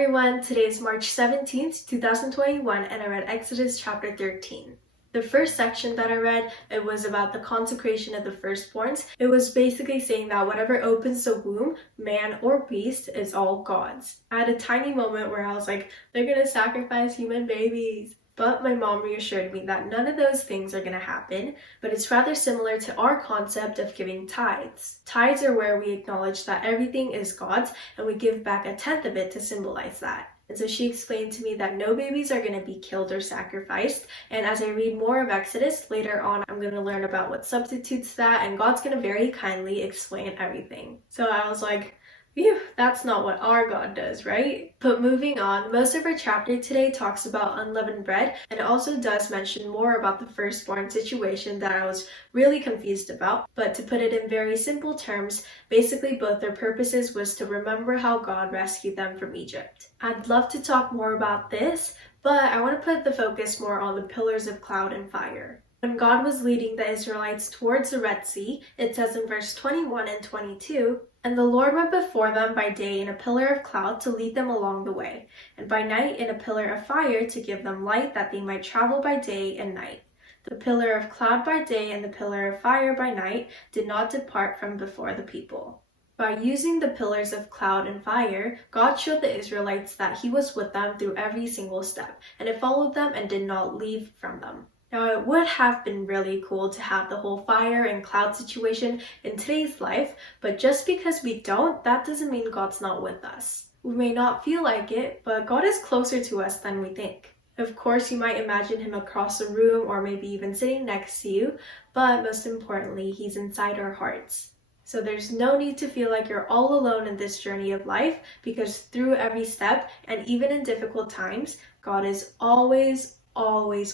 everyone, today is March 17th, 2021, and I read Exodus chapter 13. The first section that I read, it was about the consecration of the firstborns. It was basically saying that whatever opens the womb, man or beast, is all God's. I had a tiny moment where I was like, they're gonna sacrifice human babies. But my mom reassured me that none of those things are going to happen, but it's rather similar to our concept of giving tithes. Tithes are where we acknowledge that everything is God's and we give back a tenth of it to symbolize that. And so she explained to me that no babies are going to be killed or sacrificed. And as I read more of Exodus later on, I'm going to learn about what substitutes that, and God's going to very kindly explain everything. So I was like, phew, that's not what our God does, right? But moving on, most of our chapter today talks about unleavened bread, and it also does mention more about the firstborn situation that I was really confused about. But to put it in very simple terms, basically both their purposes was to remember how God rescued them from Egypt. I'd love to talk more about this, but I want to put the focus more on the pillars of cloud and fire. When God was leading the Israelites towards the Red Sea, it says in verse 21 and 22, "And the Lord went before them by day in a pillar of cloud to lead them along the way, and by night in a pillar of fire to give them light that they might travel by day and night. The pillar of cloud by day and the pillar of fire by night did not depart from before the people." By using the pillars of cloud and fire, God showed the Israelites that He was with them through every single step, and it followed them and did not leave from them. Now, it would have been really cool to have the whole fire and cloud situation in today's life, but just because we don't, that doesn't mean God's not with us. We may not feel like it, but God is closer to us than we think. Of course, you might imagine Him across the room or maybe even sitting next to you, but most importantly, He's inside our hearts. So there's no need to feel like you're all alone in this journey of life, because through every step and even in difficult times, God is always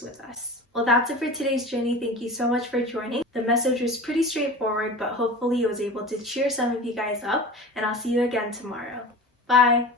with us. Well, that's it for today's journey. Thank you so much for joining. The message was pretty straightforward, but hopefully it was able to cheer some of you guys up, and I'll see you again tomorrow. Bye!